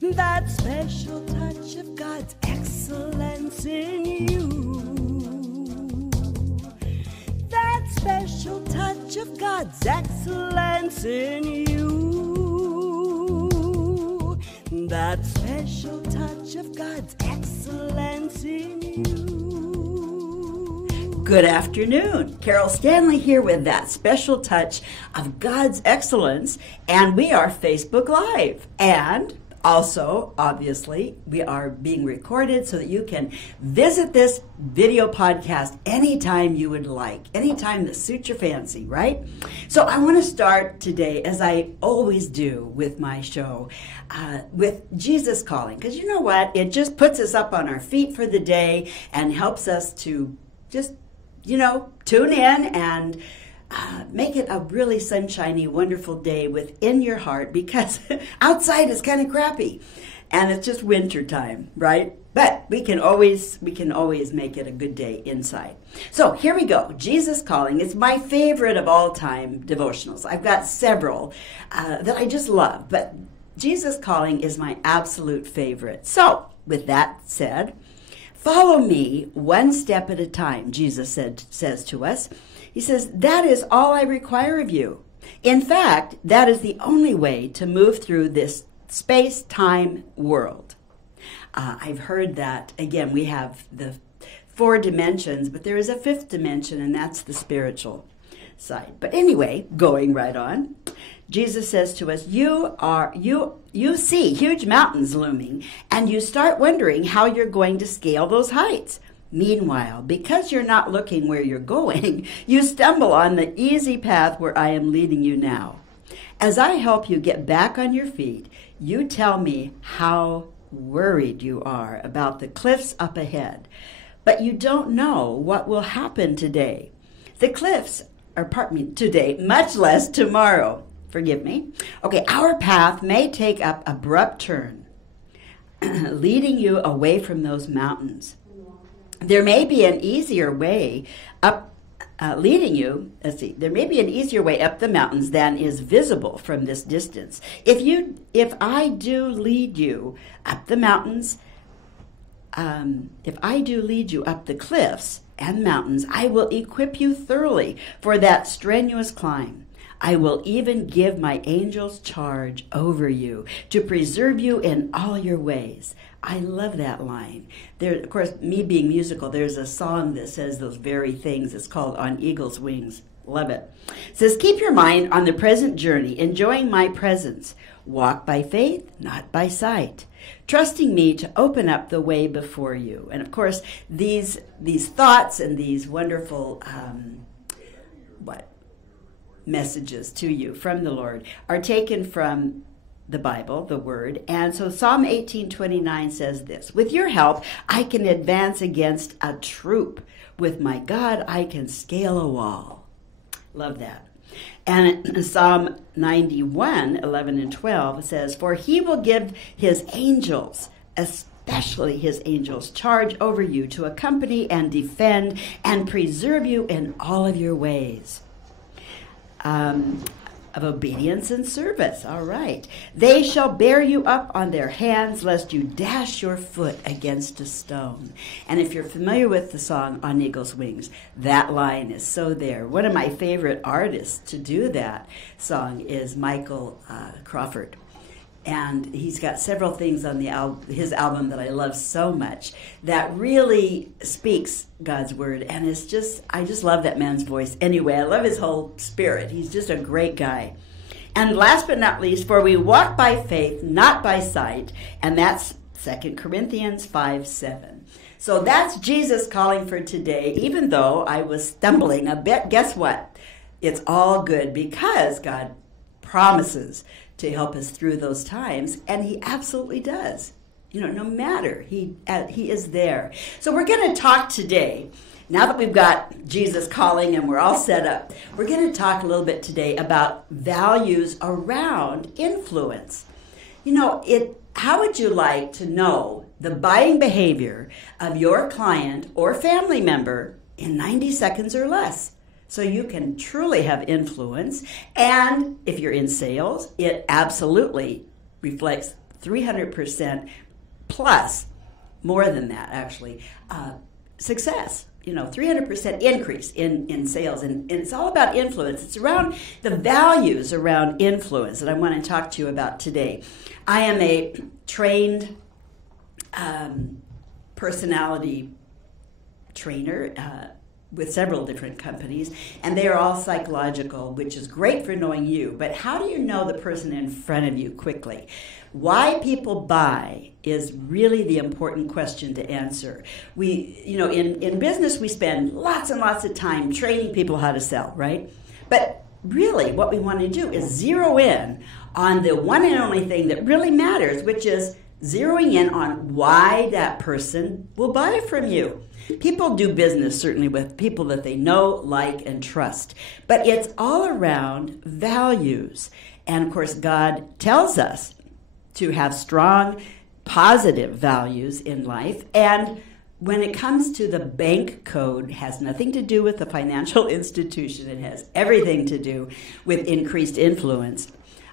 That special touch of God's excellence in you. That special touch of God's excellence in you. That special touch of God's excellence in you. Good afternoon. Carol Stanley here with that special touch of God's excellence, and we are Facebook Live. And also, obviously, we are being recorded so that you can visit this video podcast anytime you would like, anytime that suits your fancy, right? So I want to start today, as I always do with my show, with Jesus Calling. Because you know what? It just puts us up on our feet for the day and helps us to just, tune in and make it a really sunshiny, wonderful day within your heart, because outside is kind of crappy and it's just winter time, right? But we can always make it a good day inside. So here we go. Jesus Calling is my favorite of all time devotionals. I've got several that I just love, but Jesus Calling is my absolute favorite. So with that said, follow me one step at a time, Jesus says to us. He says, that is all I require of you. In fact, that is the only way to move through this space-time world. I've heard that, again, we have the 4 dimensions, but there is a 5th dimension, and that's the spiritual side. But anyway, going right on, Jesus says to us, you see huge mountains looming, and you start wondering how you're going to scale those heights. Meanwhile, because you're not looking where you're going, you stumble on the easy path where I am leading you now. As I help you get back on your feet, you tell me how worried you are about the cliffs up ahead. But you don't know what will happen today. The cliffs are today, much less tomorrow. Forgive me. Okay, our path may take up abrupt turn, leading you away from those mountains. There may be an easier way up, there may be an easier way up the mountains than is visible from this distance. If I do lead you up the mountains, if I do lead you up the cliffs and mountains, I will equip you thoroughly for that strenuous climb. I will even give my angels charge over you to preserve you in all your ways. I love that line. There, of course, me being musical, there's a song that says those very things. It's called On Eagle's Wings. Love it. It says, keep your mind on the present journey, enjoying my presence. Walk by faith, not by sight, trusting me to open up the way before you. And of course, these thoughts and these wonderful messages to you from the Lord are taken from the Bible, the Word. And so Psalm 18:29 says this, with your help, I can advance against a troop. With my God, I can scale a wall. Love that. And Psalm 91:11 and 12 says, for he will give his angels, especially his angels, charge over you to accompany and defend and preserve you in all of your ways. Of obedience and service. All right. They shall bear you up on their hands, lest you dash your foot against a stone. And if you're familiar with the song On Eagle's Wings, that line is so there. One of my favorite artists to do that song is Michael Crawford. And he's got several things on his album that I love so much that really speaks God's word. And I just love that man's voice. Anyway, I love his whole spirit. He's just a great guy. And last but not least, for we walk by faith, not by sight. And that's 2 Corinthians 5:7. So that's Jesus Calling for today. Even though I was stumbling a bit, guess what? It's all good because God promises to help us through those times, and he absolutely does. No matter, he is there. So we're going to talk today, now that we've got Jesus Calling and we're all set up, we're going to talk a little bit today about values around influence. How would you like to know the buying behavior of your client or family member in 90 seconds or less? So you can truly have influence. And if you're in sales, it absolutely reflects 300% plus, more than that actually, success. 300% increase in sales. And it's all about influence. It's around the values around influence that I want to talk to you about today. I am a trained personality trainer with several different companies, and they are all psychological, which is great for knowing you. But how do you know the person in front of you quickly? Why people buy is really the important question to answer. In business, we spend lots and lots of time training people how to sell, right? But really, what we want to do is zero in on the one and only thing that really matters, which is zeroing in on why that person will buy from you. People do business, certainly, with people that they know, like, and trust. But it's all around values. And, of course, God tells us to have strong, positive values in life. And when it comes to the bank code, it has nothing to do with the financial institution. It has everything to do with increased influence.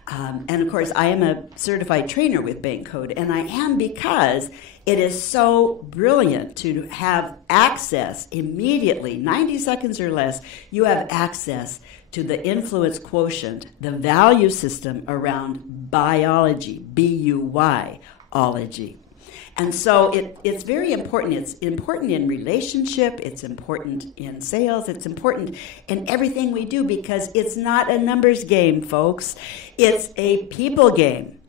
And of course, I am a certified trainer with Bank Code, and I am because it is so brilliant to have access immediately, 90 seconds or less, you have access to the influence quotient, the value system around biology, B-U-Y-ology. And so it's very important. It's important in relationship. It's important in sales. It's important in everything we do because it's not a numbers game, folks. It's a people game.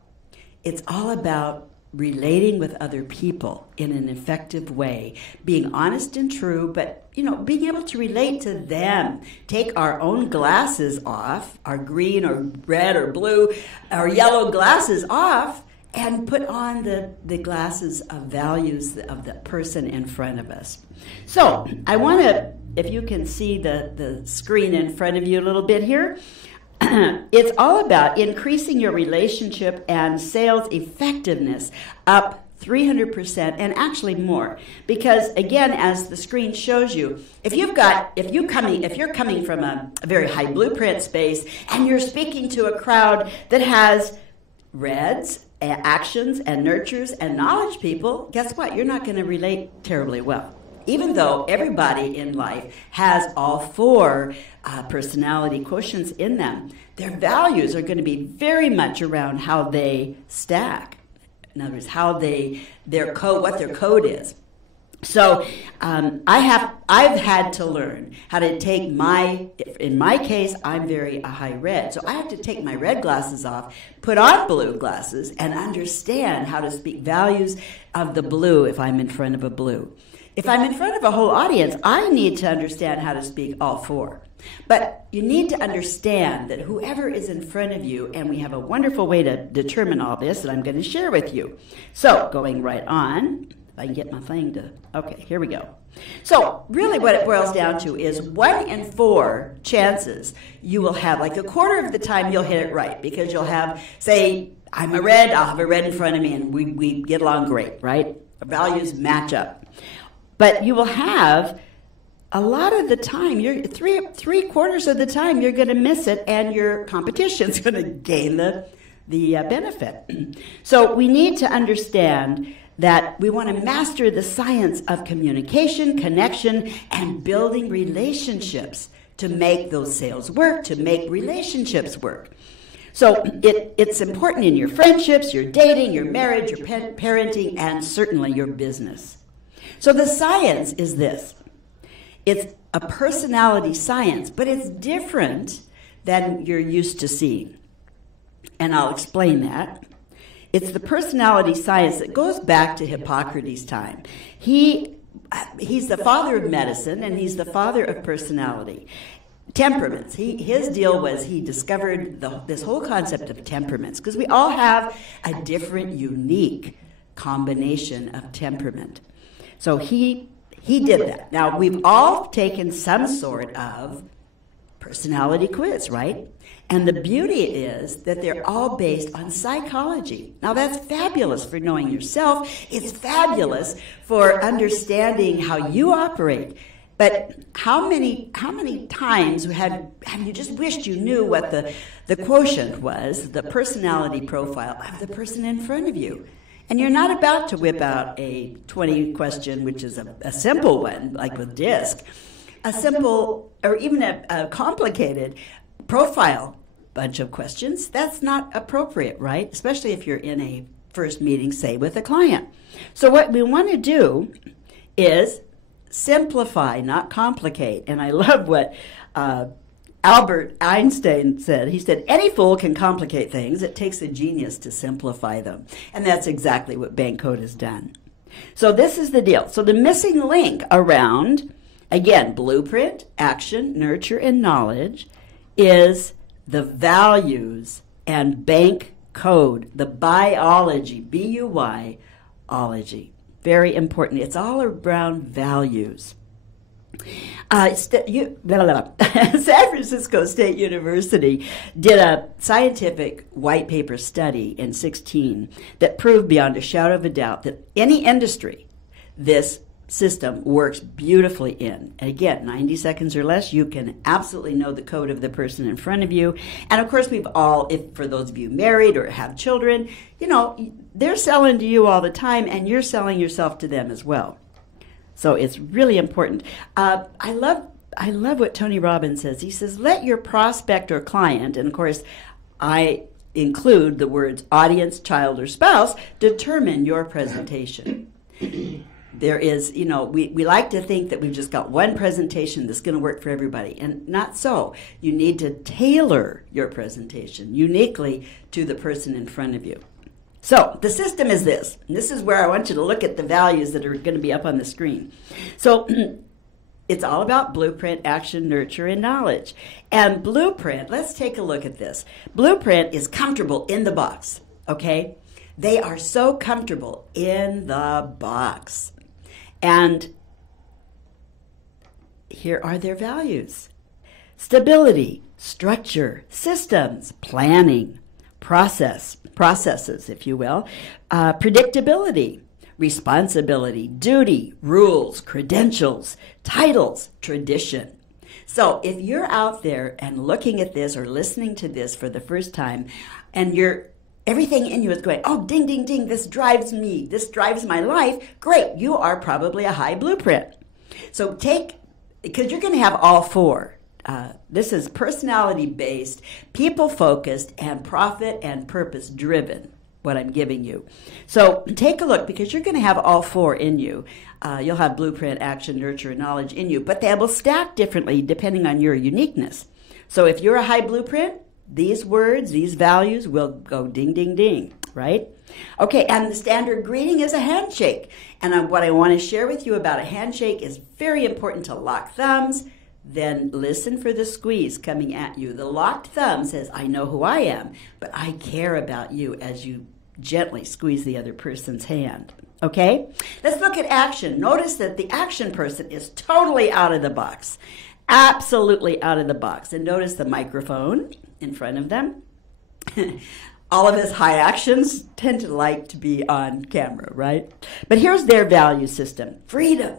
It's all about relating with other people in an effective way, being honest and true, but, being able to relate to them. Take our own glasses off, our green or red or blue or yellow glasses off, and put on the glasses of values of the person in front of us. So I want to, if you can see the screen in front of you a little bit here, it's all about increasing your relationship and sales effectiveness up 300% and actually more. Because again, as the screen shows you, if you're coming from a very high blueprint space and you're speaking to a crowd that has reds, actions and nurtures and knowledge people, guess what? You're not going to relate terribly well. Even though everybody in life has all four personality quotients in them, their values are going to be very much around how they stack. In other words, what their code is. So I've had to learn how to take in my case, I'm very a high red. So I have to take my red glasses off, put on blue glasses, and understand how to speak values of the blue if I'm in front of a blue. If I'm in front of a whole audience, I need to understand how to speak all four. But you need to understand that whoever is in front of you, and we have a wonderful way to determine all this that I'm going to share with you. So going right on. I can get my thing to, okay, here we go. So really what it boils down to is 1 in 4 chances you will have, like a quarter of the time you'll hit it right because you'll have, say, I'm a red, I'll have a red in front of me and we get along great, right? Our values match up. But you will have a lot of the time, you're three quarters of the time you're going to miss it and your competition's going to gain the benefit. So we need to understand that we want to master the science of communication, connection, and building relationships to make those sales work, to make relationships work. So it's important in your friendships, your dating, your marriage, your parenting, and certainly your business. So the science is this. It's a personality science, but it's different than you're used to seeing. And I'll explain that. It's the personality science that goes back to Hippocrates' time. He's the father of medicine, and he's the father of personality. Temperaments. His deal was he discovered this whole concept of temperaments, because we all have a different, unique combination of temperament. So he did that. Now, we've all taken some sort of personality quiz, right? And the beauty is that they're all based on psychology. Now, that's fabulous for knowing yourself. It's fabulous for understanding how you operate. But how many times have you just wished you knew what the quotient was, the personality profile of the person in front of you? And you're not about to whip out a 20 question, which is a simple one, like with DISC, a simple or even a complicated profile bunch of questions. That's not appropriate, right? Especially if you're in a first meeting, say, with a client. So what we want to do is simplify, not complicate. And I love what Albert Einstein said. He said, any fool can complicate things. It takes a genius to simplify them. And that's exactly what Bancode has done. So this is the deal. So the missing link around, again, blueprint, action, nurture, and knowledge is the values and bank code, the biology, B-U-Y-ology. Very important. It's all around values. San Francisco State University did a scientific white paper study in 2016 that proved beyond a shadow of a doubt that any industry this system works beautifully in. And again, 90 seconds or less, you can absolutely know the code of the person in front of you. And of course, we've all, if for those of you married or have children, you know, they're selling to you all the time, and you're selling yourself to them as well. So it's really important. I love what Tony Robbins says. He says, let your prospect or client, and of course, I include the words audience, child, or spouse, determine your presentation. There is, you know, we like to think that we've just got one presentation that's going to work for everybody, and not so. You need to tailor your presentation uniquely to the person in front of you. So the system is this. And this is where I want you to look at the values that are going to be up on the screen. So it's all about blueprint, action, nurture, and knowledge. And blueprint, let's take a look at this. Blueprint is comfortable in the box, okay? They are so comfortable in the box. And here are their values: stability, structure, systems, planning, processes, if you will, predictability, responsibility, duty, rules, credentials, titles, tradition. So if you're out there and looking at this or listening to this for the first time, and everything in you is going, oh, ding, ding, ding, this drives me, this drives my life, great, you are probably a high blueprint. So because you're going to have all four. This is personality-based, people-focused, and profit and purpose-driven, what I'm giving you. So take a look, because you're going to have all four in you. You'll have blueprint, action, nurture, and knowledge in you, but they will stack differently depending on your uniqueness. So if you're a high blueprint, these words, these values will go ding, ding, ding, right? Okay, and the standard greeting is a handshake. And what I want to share with you about a handshake is very important to lock thumbs. Then listen for the squeeze coming at you. The locked thumb says, I know who I am, but I care about you, as you gently squeeze the other person's hand. Okay? Let's look at action. Notice that the action person is totally out of the box. Absolutely out of the box. And notice the microphone in front of them. All of us high actions tend to like to be on camera, right? But here's their value system. Freedom,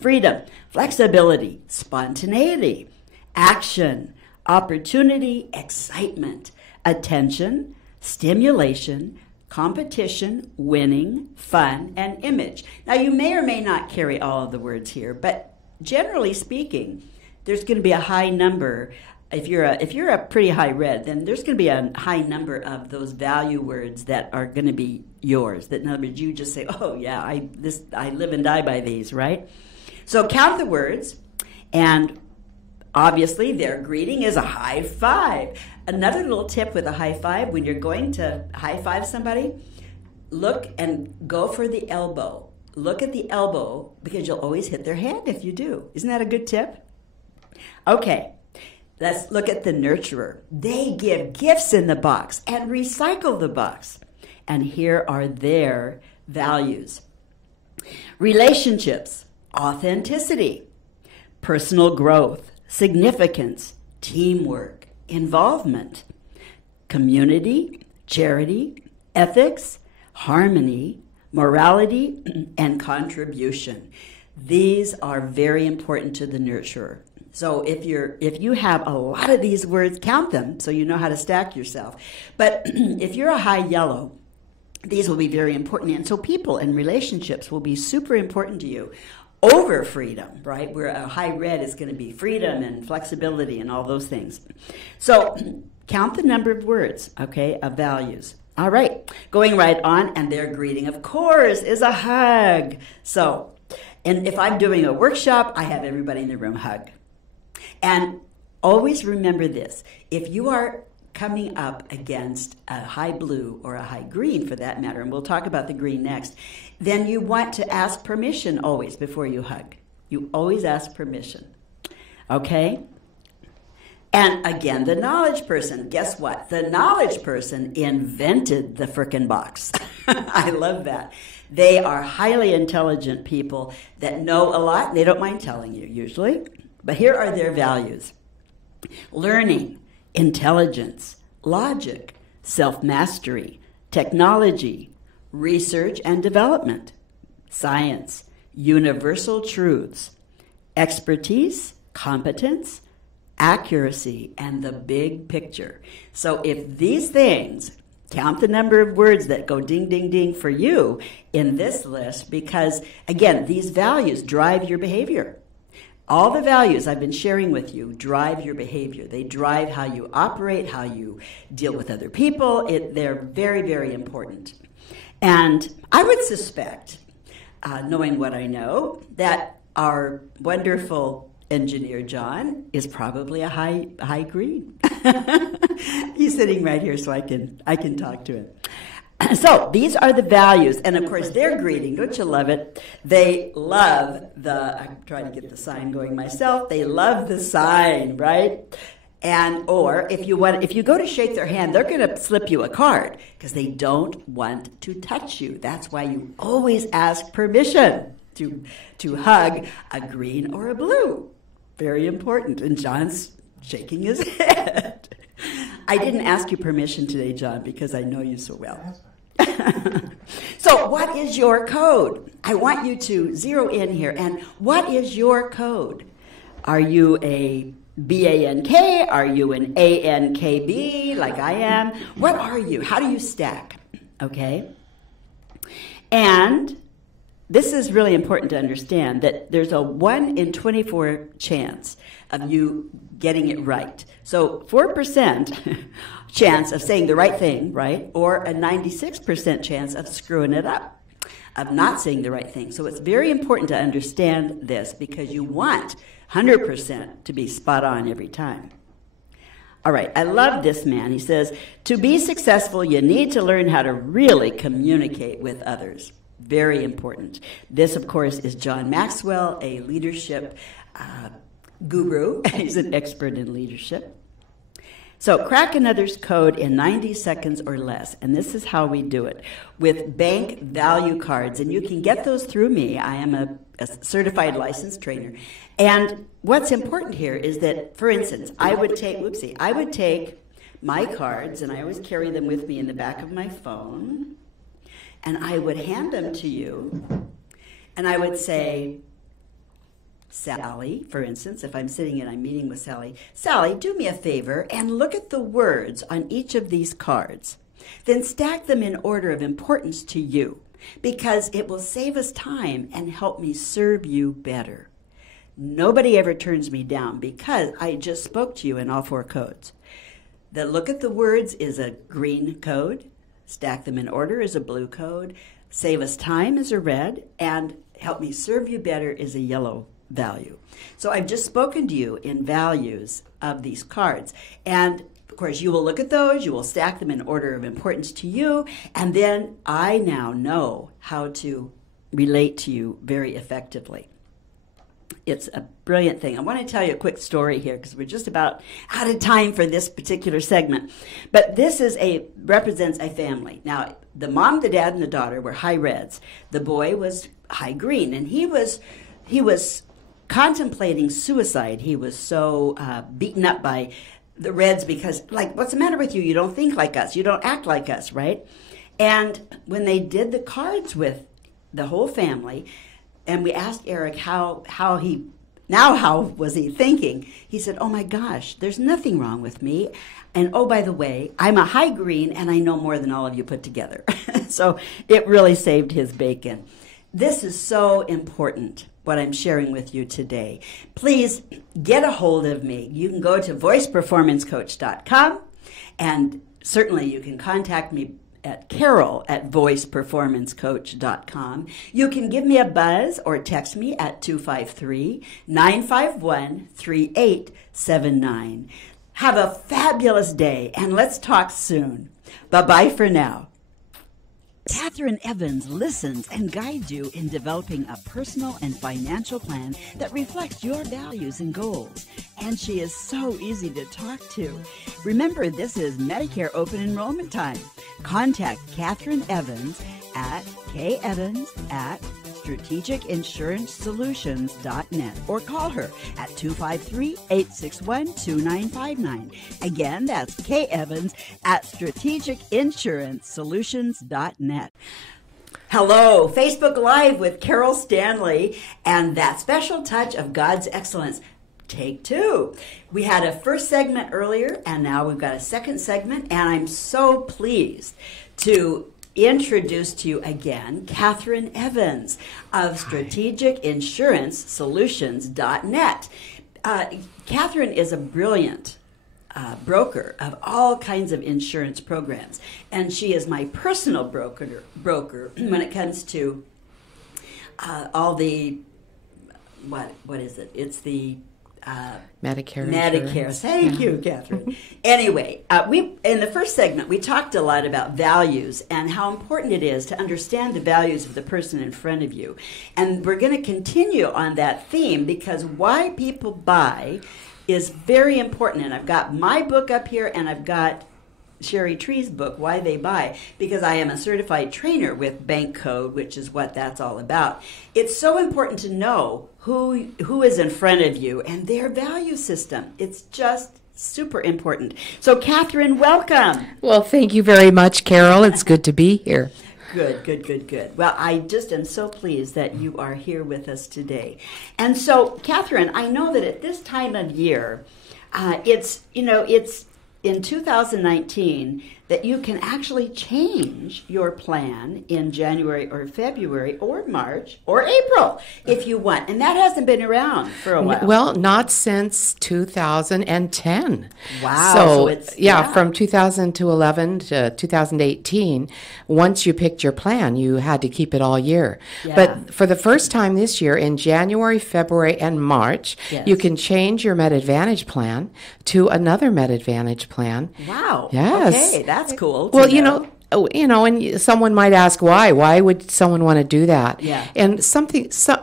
freedom, flexibility, spontaneity, action, opportunity, excitement, attention, stimulation, competition, winning, fun, and image. Now, you may or may not carry all of the words here, but generally speaking, there's going to be a high number. If you're a pretty high red, then there's going to be a high number of those value words that are going to be yours. That, in other words, you just say, "Oh yeah, I live and die by these," right? So count the words, and obviously their greeting is a high five. Another little tip with a high five: when you're going to high five somebody, look and go for the elbow. Look at the elbow, because you'll always hit their hand if you do. Isn't that a good tip? Okay. Let's look at the nurturer. They give gifts in the box and recycle the box. And here are their values: relationships, authenticity, personal growth, significance, teamwork, involvement, community, charity, ethics, harmony, morality, and contribution. These are very important to the nurturer. So if you have a lot of these words, count them so you know how to stack yourself. But if you're a high yellow, these will be very important. And so people and relationships will be super important to you over freedom, right? Where a high red is going to be freedom and flexibility and all those things. So count the number of words, okay, of values. All right, going right on, and their greeting, of course, is a hug. So, and if I'm doing a workshop, I have everybody in the room hug. And always remember this, if you are coming up against a high blue or a high green for that matter, and we'll talk about the green next, then you want to ask permission always before you hug. You always ask permission, okay? And again, the knowledge person, guess what? The knowledge person invented the frickin' box. I love that. They are highly intelligent people that know a lot. They don't mind telling you usually. But here are their values: learning, intelligence, logic, self-mastery, technology, research and development, science, universal truths, expertise, competence, accuracy, and the big picture. So if these things, count the number of words that go ding, ding, ding for you in this list, because again, these values drive your behavior. All the values I've been sharing with you drive your behavior. They drive how you operate, how you deal with other people. They're very, very important. And I would suspect, knowing what I know, that our wonderful engineer John is probably a high green. He's sitting right here, so I can talk to him. So these are the values, and of course their greeting. Don't you love it? They love I'm trying to get the sign going myself. They love the sign, right? And or if you go to shake their hand, they're going to slip you a card because they don't want to touch you. That's why you always ask permission to hug a green or a blue. Very important. And John's shaking his head. I didn't ask you permission today, John, because I know you so well. So what is your code? I want you to zero in here. And what is your code? Are you a BANK? Are you an ANKB like I am? What are you? How do you stack? Okay? And this is really important to understand, that there's a 1 in 24 chance of you getting it right. So 4% chance of saying the right thing, right? Or a 96% chance of screwing it up, of not saying the right thing. So it's very important to understand this because you want 100% to be spot on every time. All right, I love this man. He says, to be successful, you need to learn how to really communicate with others. Very important. This, of course, is John Maxwell, a leadership guru. He's an expert in leadership. So crack another's code in 90 seconds or less. And this is how we do it with bank value cards. And you can get those through me. I am a certified licensed trainer. And what's important here is that, for instance, I would take my cards, and I always carry them with me in the back of my phone, and I would hand them to you, and I would say, Sally, for instance, if I'm sitting and I'm meeting with Sally, Sally, do me a favor and look at the words on each of these cards. Then stack them in order of importance to you, because it will save us time and help me serve you better. Nobody ever turns me down because I just spoke to you in all 4 codes. The look at the words is a green code. Stack them in order is a blue code. Save us time is a red. And help me serve you better is a yellow value. So I've just spoken to you in values of these cards. And of course, you will look at those. You will stack them in order of importance to you. And then I now know how to relate to you very effectively. It's a brilliant thing. I want to tell you a quick story here because we're just about out of time for this particular segment. But this represents a family. Now, the mom, the dad, and the daughter were high reds. The boy was high green, and he was contemplating suicide. He was so beaten up by the reds because, like, what's the matter with you? You don't think like us. You don't act like us, right? And when they did the cards with the whole family, and we asked Eric how was he thinking? He said, oh my gosh, there's nothing wrong with me. And oh, by the way, I'm a high green and I know more than all of you put together. So it really saved his bacon. This is so important, what I'm sharing with you today. Please get a hold of me. You can go to voiceperformancecoach.com, and certainly you can contact me at carol@voiceperformancecoach.com. You can give me a buzz or text me at 253-951-3879. Have a fabulous day, and let's talk soon. Bye-bye for now. Catherine Evans listens and guides you in developing a personal and financial plan that reflects your values and goals. And she is so easy to talk to. Remember, this is Medicare open enrollment time. Contact Catherine Evans at kevans@strategicinsuranceSolutions.net or call her at 253-861-2959. Again, that's kevans@strategicinsuranceSolutions.net. Hello, Facebook Live with Carol Stanley and that special touch of God's excellence. Take two. We had a first segment earlier, and now we've got a second segment, and I'm so pleased to introduce to you again Catherine Evans of StrategicInsuranceSolutions.net. Catherine is a brilliant broker of all kinds of insurance programs, and she is my personal broker when it comes to all the what is it? It's the Medicare. Thank you, Catherine. Anyway, we in the first segment, we talked a lot about values and how important it is to understand the values of the person in front of you. And we're going to continue on that theme because why people buy is very important. And I've got my book up here, and I've got Sherry Tree's book, Why They Buy, because I am a certified trainer with Bank Code, which is what that's all about. It's so important to know who is in front of you and their value system. It's just super important. So, Catherine, welcome. Well, thank you very much, Carol. It's good to be here. Good. Well, I just am so pleased that you are here with us today. And so, Catherine, I know that at this time of year, it's in 2019 that you can actually change your plan in January or February or March or April if you want. And that hasn't been around for a while. Well, not since 2010. Wow. So it's, from 2011 to 2018, once you picked your plan, you had to keep it all year. Yeah. But for the first time this year, in January, February, and March, you can change your MedAdvantage plan to another MedAdvantage plan. Wow. Yes. Okay, that's cool. Well, and someone might ask why. Why would someone want to do that? Yeah. And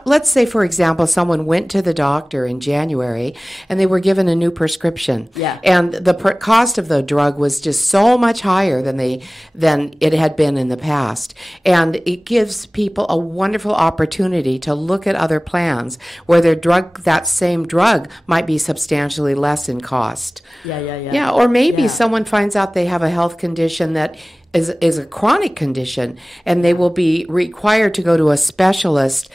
let's say, for example, someone went to the doctor in January and they were given a new prescription. Yeah. And the cost of the drug was just so much higher than it had been in the past. And it gives people a wonderful opportunity to look at other plans where that same drug might be substantially less in cost. Yeah. Yeah, or maybe someone finds out they have a health condition that is a chronic condition, and they will be required to go to a specialist,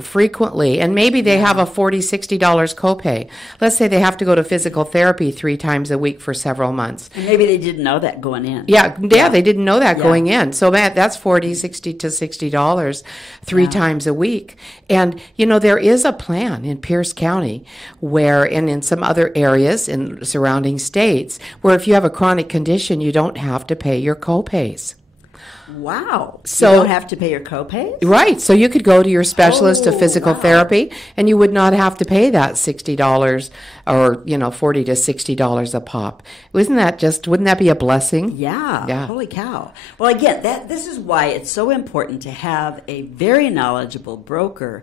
frequently. And maybe they have a $40, $60 copay. Let's say they have to go to physical therapy 3 times a week for several months. And maybe they didn't know that going in. Yeah, they didn't know that going in. So that's $40, $60 to $60 3 times a week. And, there is a plan in Pierce County and in some other areas in surrounding states where if you have a chronic condition, you don't have to pay your copays. Wow. So you don't have to pay your copay? Right. So you could go to your specialist of physical therapy and you would not have to pay that $60 or, $40 to $60 a pop. Wouldn't that be a blessing? Yeah. Holy cow. Well, again, this is why it's so important to have a very knowledgeable broker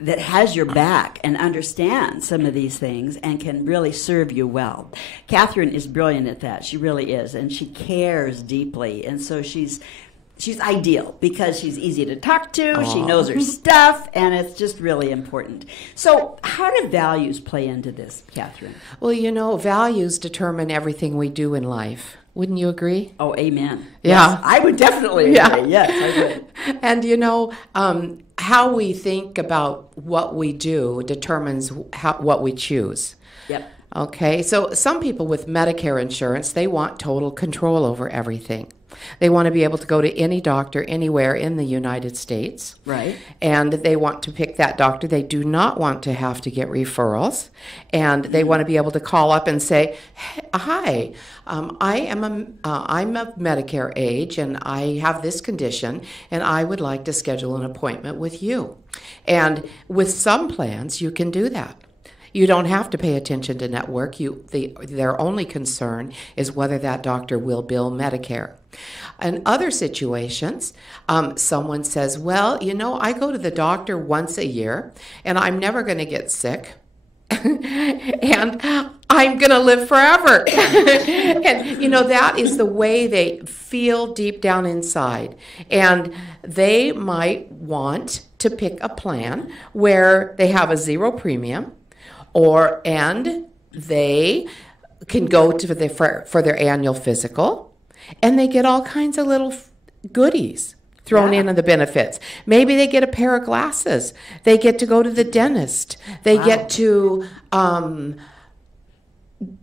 that has your back and understands some of these things and can really serve you well. Catherine is brilliant at that. She really is. And she cares deeply. And so she's ideal because she's easy to talk to. Aww. She knows her stuff, and it's just really important. So how do values play into this, Catherine? Well, values determine everything we do in life. Wouldn't you agree? Oh, amen. Yeah. Yes, I would definitely agree. Yes, I would. And, how we think about what we do determines what we choose. Yep. Okay, so some people with Medicare insurance, they want total control over everything. They want to be able to go to any doctor anywhere in the United States. Right. And they want to pick that doctor. They do not want to have to get referrals. And they want to be able to call up and say, hi, I'm of Medicare age and I have this condition and I would like to schedule an appointment with you. And with some plans, you can do that. You don't have to pay attention to network. Their only concern is whether that doctor will bill Medicare. In other situations, someone says, well, I go to the doctor once a year, and I'm never going to get sick, and I'm going to live forever. And, that is the way they feel deep down inside. And they might want to pick a plan where they have a zero premium, and they can go to for their annual physical, and they get all kinds of little goodies thrown in the benefits. Maybe they get a pair of glasses. They get to go to the dentist. They get to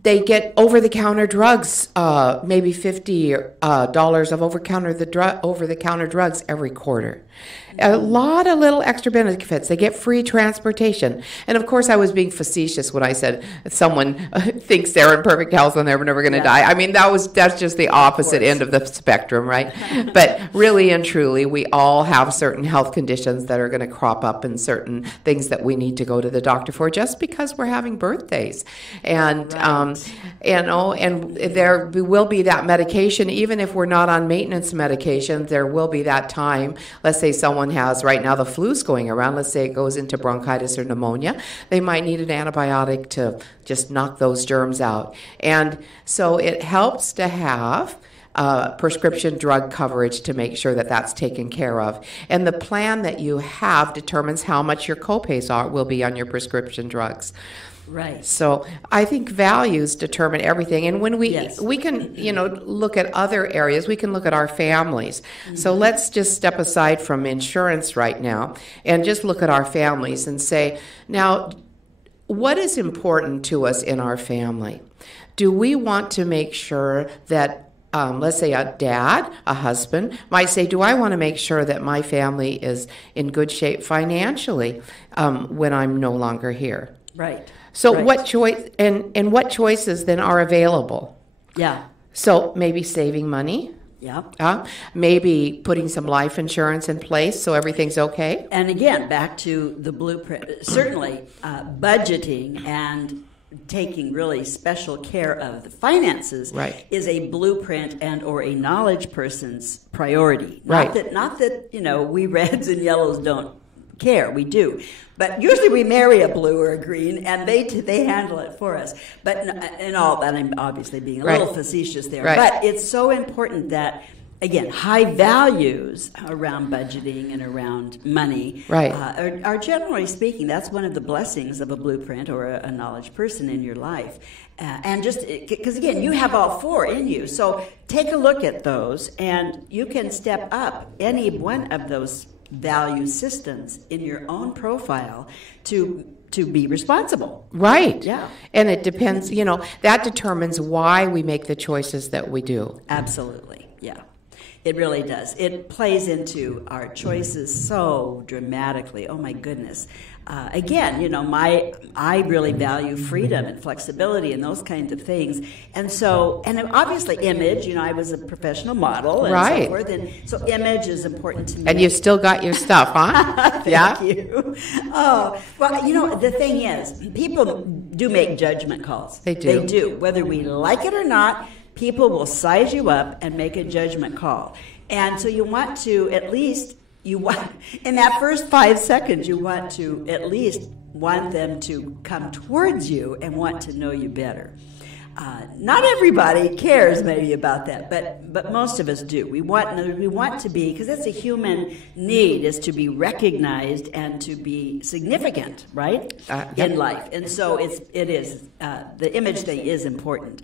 they get over-the-counter drugs, maybe $50 of over-the-counter drugs every quarter. A lot of little extra benefits. They get free transportation. And of course, I was being facetious when I said someone thinks they're in perfect health and they're never going to die. I mean, that's just the opposite end of the spectrum, right? But really and truly, we all have certain health conditions that are going to crop up and certain things that we need to go to the doctor for just because we're having birthdays. And, and there will be that medication, even if we're not on maintenance medication, there will be that time. Let's say someone has, right now the flu's going around, let's say it goes into bronchitis or pneumonia, they might need an antibiotic to just knock those germs out. And so it helps to have prescription drug coverage to make sure that that's taken care of. And the plan that you have determines how much your copays will be on your prescription drugs. Right. So I think values determine everything. And when we can, look at other areas, we can look at our families. Mm-hmm. So let's just step aside from insurance right now and just look at our families and say, now, what is important to us in our family? Do we want to make sure that let's say a dad, a husband, might say, do I want to make sure that my family is in good shape financially when I'm no longer here? Right. So what choice and what choices then are available? Yeah. So maybe saving money. Yeah. Maybe putting some life insurance in place so everything's okay. And again, back to the blueprint. Certainly, budgeting and taking really special care of the finances is a blueprint and or a knowledge person's priority. Not that we reds and yellows don't care. We do. But usually we marry a blue or a green, and they handle it for us. But in all that, I'm obviously being a little facetious there. Right. But it's so important that, again, high values around budgeting and around money are generally speaking, that's one of the blessings of a blueprint or a knowledge person in your life. And just because, again, you have all four in you. So take a look at those, and you can step up any one of those value systems in your own profile to be responsible. Right. Yeah. And it depends, that determines why we make the choices that we do. Absolutely. Yeah. It really does. It plays into our choices so dramatically. Oh my goodness. Again, I really value freedom and flexibility and those kinds of things. And so, and obviously image, I was a professional model and so forth. And so image is important to me. And you've still got your stuff, huh? Thank you. Oh, well, the thing is, people do make judgment calls. They do. They do. Whether we like it or not, people will size you up and make a judgment call. And so you want to at least, in that first 5 seconds, you want to at least want them to come towards you and want to know you better. Not everybody cares maybe about that, but most of us do. We want to be, because that's a human need, is to be recognized and to be significant, right, in life. And so it is the image thing is important,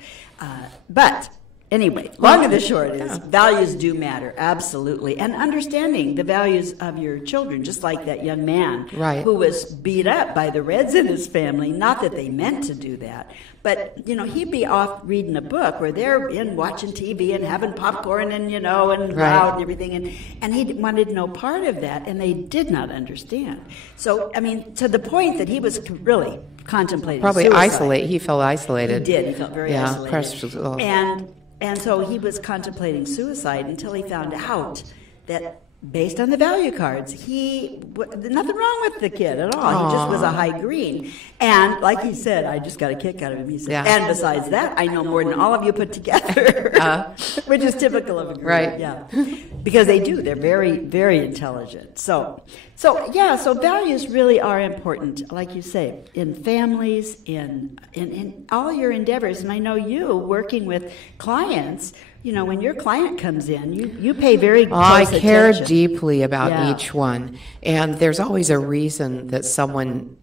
but Anyway, long and the short is values do matter, absolutely. And understanding the values of your children, just like that young man who was beat up by the Reds in his family. Not that they meant to do that, but, he'd be off reading a book where they're in watching TV and having popcorn and, and loud and everything. And he wanted no part of that, and they did not understand. So, to the point that he was really contemplating suicide. He felt isolated. He did. He felt very isolated. Yeah, And so he was contemplating suicide until he found out that based on the value cards, nothing wrong with the kid at all. He just was a high green. And like he said, I just got a kick out of him. He said, and besides that, I know more than all of you put together, which is typical of a green. Right. Yeah. Because they do. They're very, very intelligent. So values really are important, like you say, in families, in all your endeavors. And I know you working with clients, when your client comes in, you pay very close attention. I care deeply about each one. And there's always a reason that someone,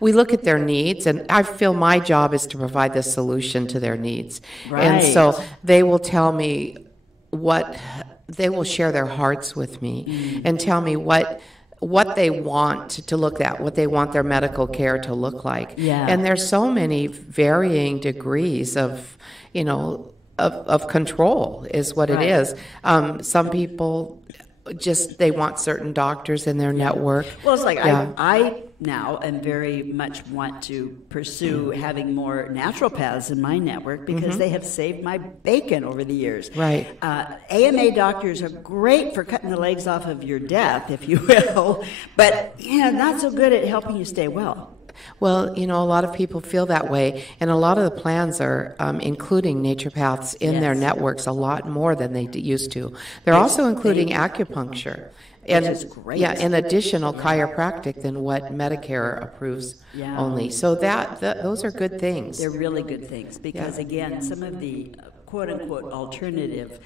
we look at their needs, and I feel my job is to provide the solution to their needs. Right. And so they will tell me they will share their hearts with me and tell me what they want to look at, what they want their medical care to look like. Yeah. And there's so many varying degrees of control is what it is. Some people they want certain doctors in their network. Well, it's like I now am very much want to pursue having more naturopaths in my network because they have saved my bacon over the years. Right. AMA doctors are great for cutting the legs off of your death, if you will, but not so good at helping you stay well. Well, a lot of people feel that way, and a lot of the plans are including naturopaths in their networks a lot more than they used to. They're also including acupuncture. And and additional chiropractic than what Medicare approves only. So those are good things. They're really good things because, again, some of the quote-unquote alternative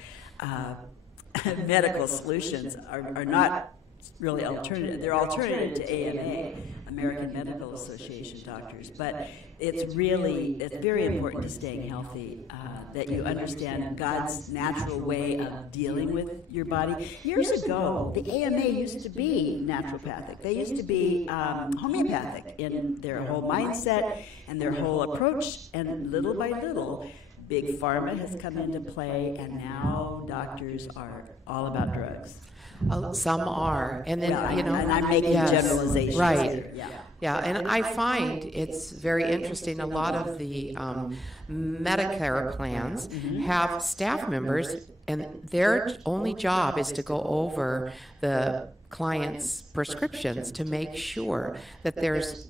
medical solutions are not really alternative. They're alternative to AMA, American Medical Association doctors, but it's very important to staying healthy, that you understand God's natural way of dealing with your body. Years ago, the AMA used to be naturopathic. They used to be homeopathic in their whole mindset and their whole approach, and little by little, Big Pharma has come into play, and now doctors are all about drugs. Some are, and then and I'm making generalizations. Right. Yeah, and I find it's very interesting. A lot of the Medicare plans have staff members, and their only job is to go over the client's prescriptions to make sure that there's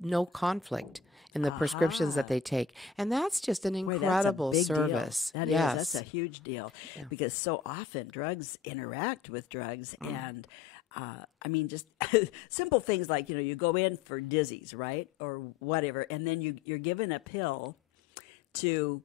no conflict in the prescriptions that they take. And that's just an incredible service. That is, that's a huge deal because so often drugs interact with drugs and just simple things like, you go in for dizzies, right? Or whatever. And then you're given a pill to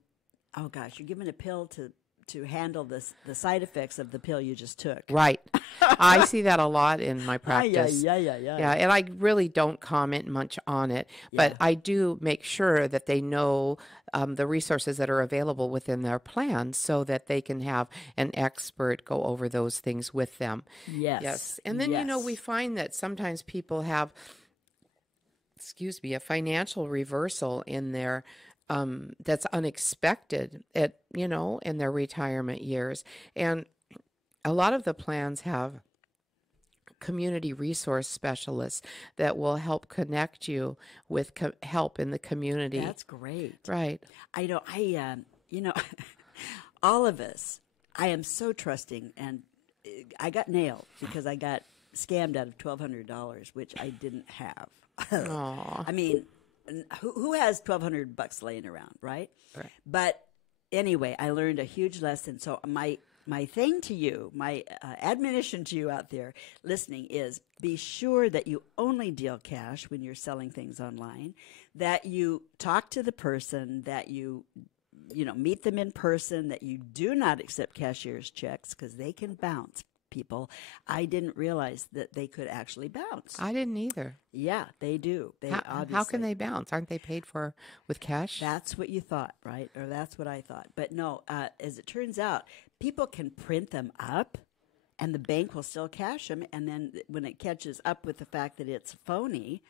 handle the side effects of the pill you just took. Right. I see that a lot in my practice. Yeah. Yeah, and I really don't comment much on it, but I do make sure that they know the resources that are available within their plan so that they can have an expert go over those things with them. Yes. And then, we find that sometimes people have, a financial reversal in their that's unexpected in their retirement years. And a lot of the plans have community resource specialists that will help connect you with help in the community. That's great. Right. I know, all of us, I am so trusting, and I got nailed because I got scammed out of $1,200, which I didn't have. Aww. I mean, who has $1,200 laying around, right? Right. But anyway, I learned a huge lesson. So my thing to you, my admonition to you out there listening is be sure that you only deal cash when you're selling things online, that you talk to the person, that you meet them in person, that you do not accept cashier's checks because they can bounce. people. I didn't realize that they could actually bounce. I didn't either. Yeah, they do. They obviously. How can they bounce? Aren't they paid for with cash? That's what you thought, right? Or that's what I thought. But no, as it turns out, people can print them up and the bank will still cash them. And then when it catches up with the fact that it's phony,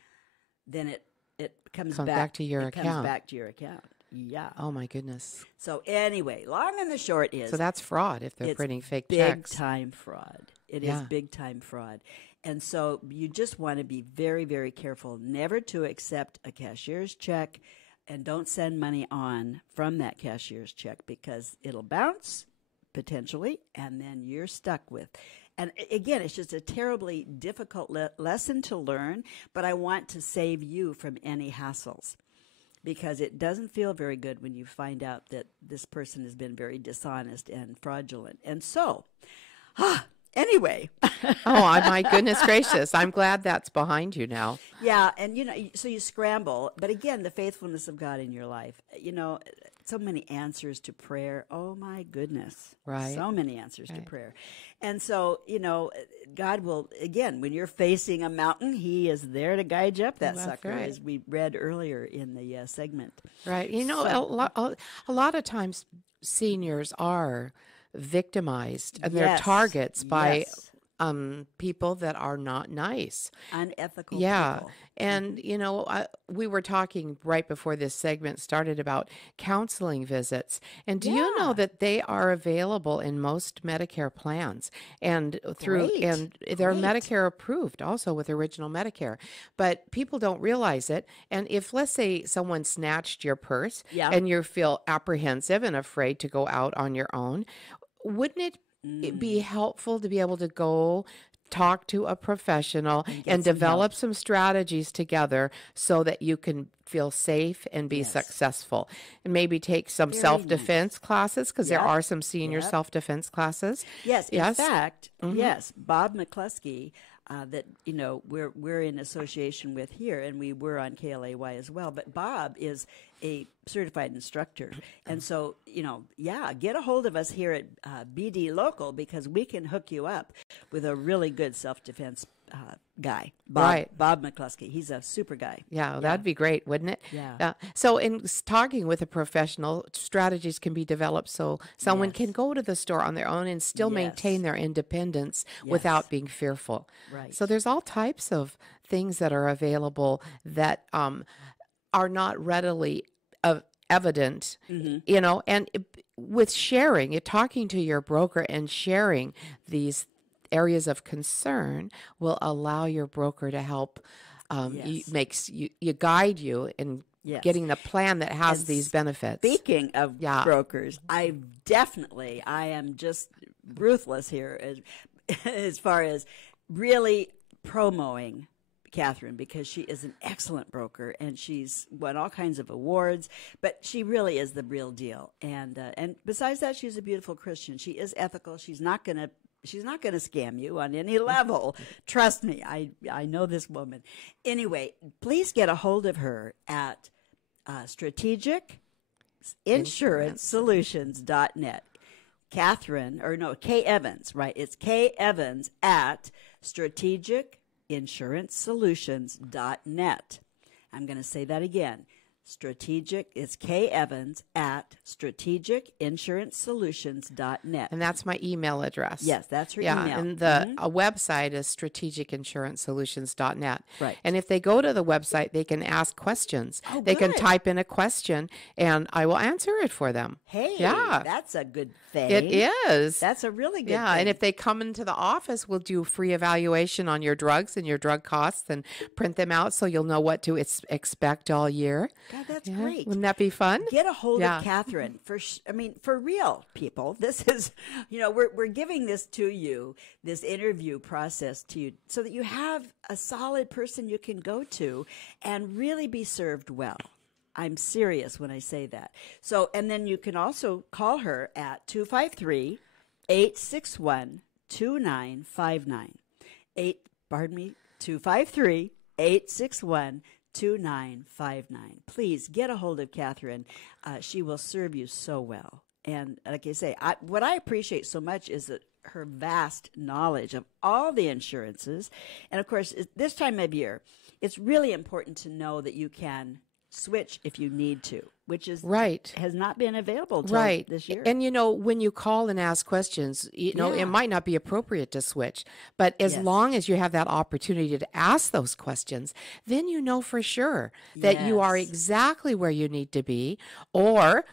then it comes back to your account. Comes back to your account. Yeah. Oh my goodness. So anyway, long and the short is. So that's fraud if they're printing fake big checks. Time fraud. It is big time fraud. And so you just want to be very, very careful never to accept a cashier's check and don't send money on from that cashier's check because it'll bounce potentially and then you're stuck with. And again, it's just a terribly difficult lesson to learn, but I want to save you from any hassles. Because it doesn't feel very good when you find out that this person has been very dishonest and fraudulent. And so, anyway. Oh, my goodness gracious. I'm glad that's behind you now. Yeah, and so you scramble. But again, the faithfulness of God in your life. So many answers to prayer. Oh, my goodness. Right. So many answers to prayer. And so, God will, again, when you're facing a mountain, He is there to guide you up that sucker, right. as we read earlier in the segment. Right. A lot of times seniors are victimized and they're targets by people that are not nice. Unethical people. And, we were talking right before this segment started about counseling visits. And do you know that they are available in most Medicare plans and and they're Medicare approved also with Original Medicare. But people don't realize it. And if, let's say, someone snatched your purse and you feel apprehensive and afraid to go out on your own, wouldn't it be helpful to be able to go talk to a professional and develop some strategies together so that you can feel safe and be successful? And maybe take some self-defense classes because there are some senior self-defense classes. Yes, in fact, Bob McCluskey, that we're in association with here, and we were on KLAY as well. But Bob is a certified instructor, and so get a hold of us here at BD Local because we can hook you up with a really good self-defense guy, Bob McCluskey. He's a super guy. Yeah, that'd be great, wouldn't it? Yeah. So in talking with a professional, strategies can be developed so someone can go to the store on their own and still maintain their independence without being fearful. Right. So there's all types of things that are available that are not readily evident, and with sharing, talking to your broker and sharing these areas of concern will allow your broker to help you guide you in getting the plan that has these benefits. Speaking of brokers, I am just ruthless here as far as really promoting Catherine, because she is an excellent broker and she's won all kinds of awards, but she really is the real deal. And besides that, she's a beautiful Christian. She is ethical. She's not going to scam you on any level. Trust me. I know this woman. Anyway, please get a hold of her at strategicinsuranceSolutions.net. Kay Evans, right? It's Kay Evans at strategicinsuranceSolutions.net. I'm going to say that again. It's Kay Evans at strategicinsuranceSolutions.net. And that's my email address. Yes, that's her email. And the website is strategicinsuranceSolutions.net. Right. And if they go to the website, they can ask questions. Oh, they can good. type in a question, and I will answer it for them. Hey, that's a good thing. It is. That's a really good thing. Yeah, and if they come into the office, we'll do free evaluation on your drugs and your drug costs and print them out so you'll know what to expect all year. God, that's great. Wouldn't that be fun? Get a hold of Catherine. For real, people. This is, we're giving this to you, this interview process to you, so that you have a solid person you can go to and really be served well. I'm serious when I say that. So, and then you can also call her at 253-861-2959. 253-861-2959. Please get a hold of Catherine. She will serve you so well. And like I say, what I appreciate so much is that her vast knowledge of all the insurances. And of course, this time of year, it's really important to know that you can switch if you need to, which is right. has not been available till right. this year. And when you call and ask questions, it might not be appropriate to switch, but as long as you have that opportunity to ask those questions, then you know for sure that you are exactly where you need to be. Or,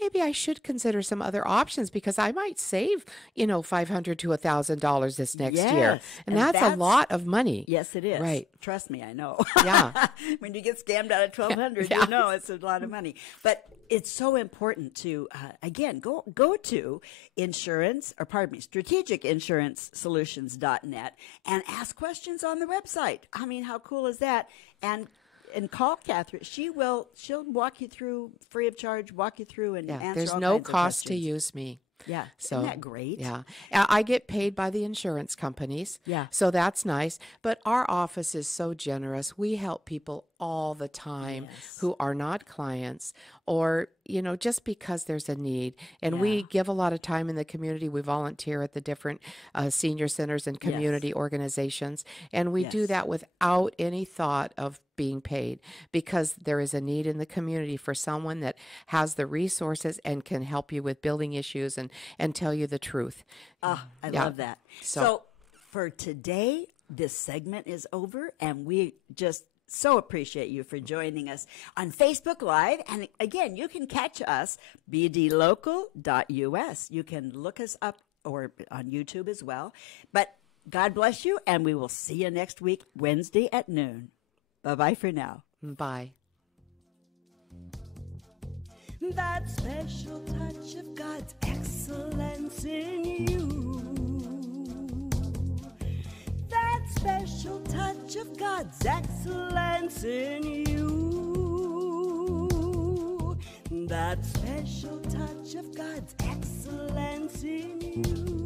maybe I should consider some other options because I might save, $500 to $1,000 this next year. And that's a lot of money. Yes, it is. Right. Trust me, I know. Yeah. When you get scammed out of $1,200, it's a lot of money. But it's so important to, again, go to strategicinsuranceSolutions.net and ask questions on the website. I mean, how cool is that? And call Catherine. She'll walk you through free of charge, and answer there's all no kinds of cost to questions. use me. Yeah. So, isn't that great? Yeah. I get paid by the insurance companies. Yeah. So that's nice. But our office is so generous. We help people all the time who are not clients or, just because there's a need. And we give a lot of time in the community. We volunteer at the different senior centers and community organizations. And we do that without any thought of being paid because there is a need in the community for someone that has the resources and can help you with building issues and tell you the truth. I love that. So for today, this segment is over, and we just so appreciate you for joining us on Facebook Live. And again, you can catch us, bdlocal.us. You can look us up or on YouTube as well. But God bless you, and we will see you next week, Wednesday at noon. Bye-bye for now. Bye. That special touch of God's excellence in you. That special touch of God's excellence in you. That special touch of God's excellence in you.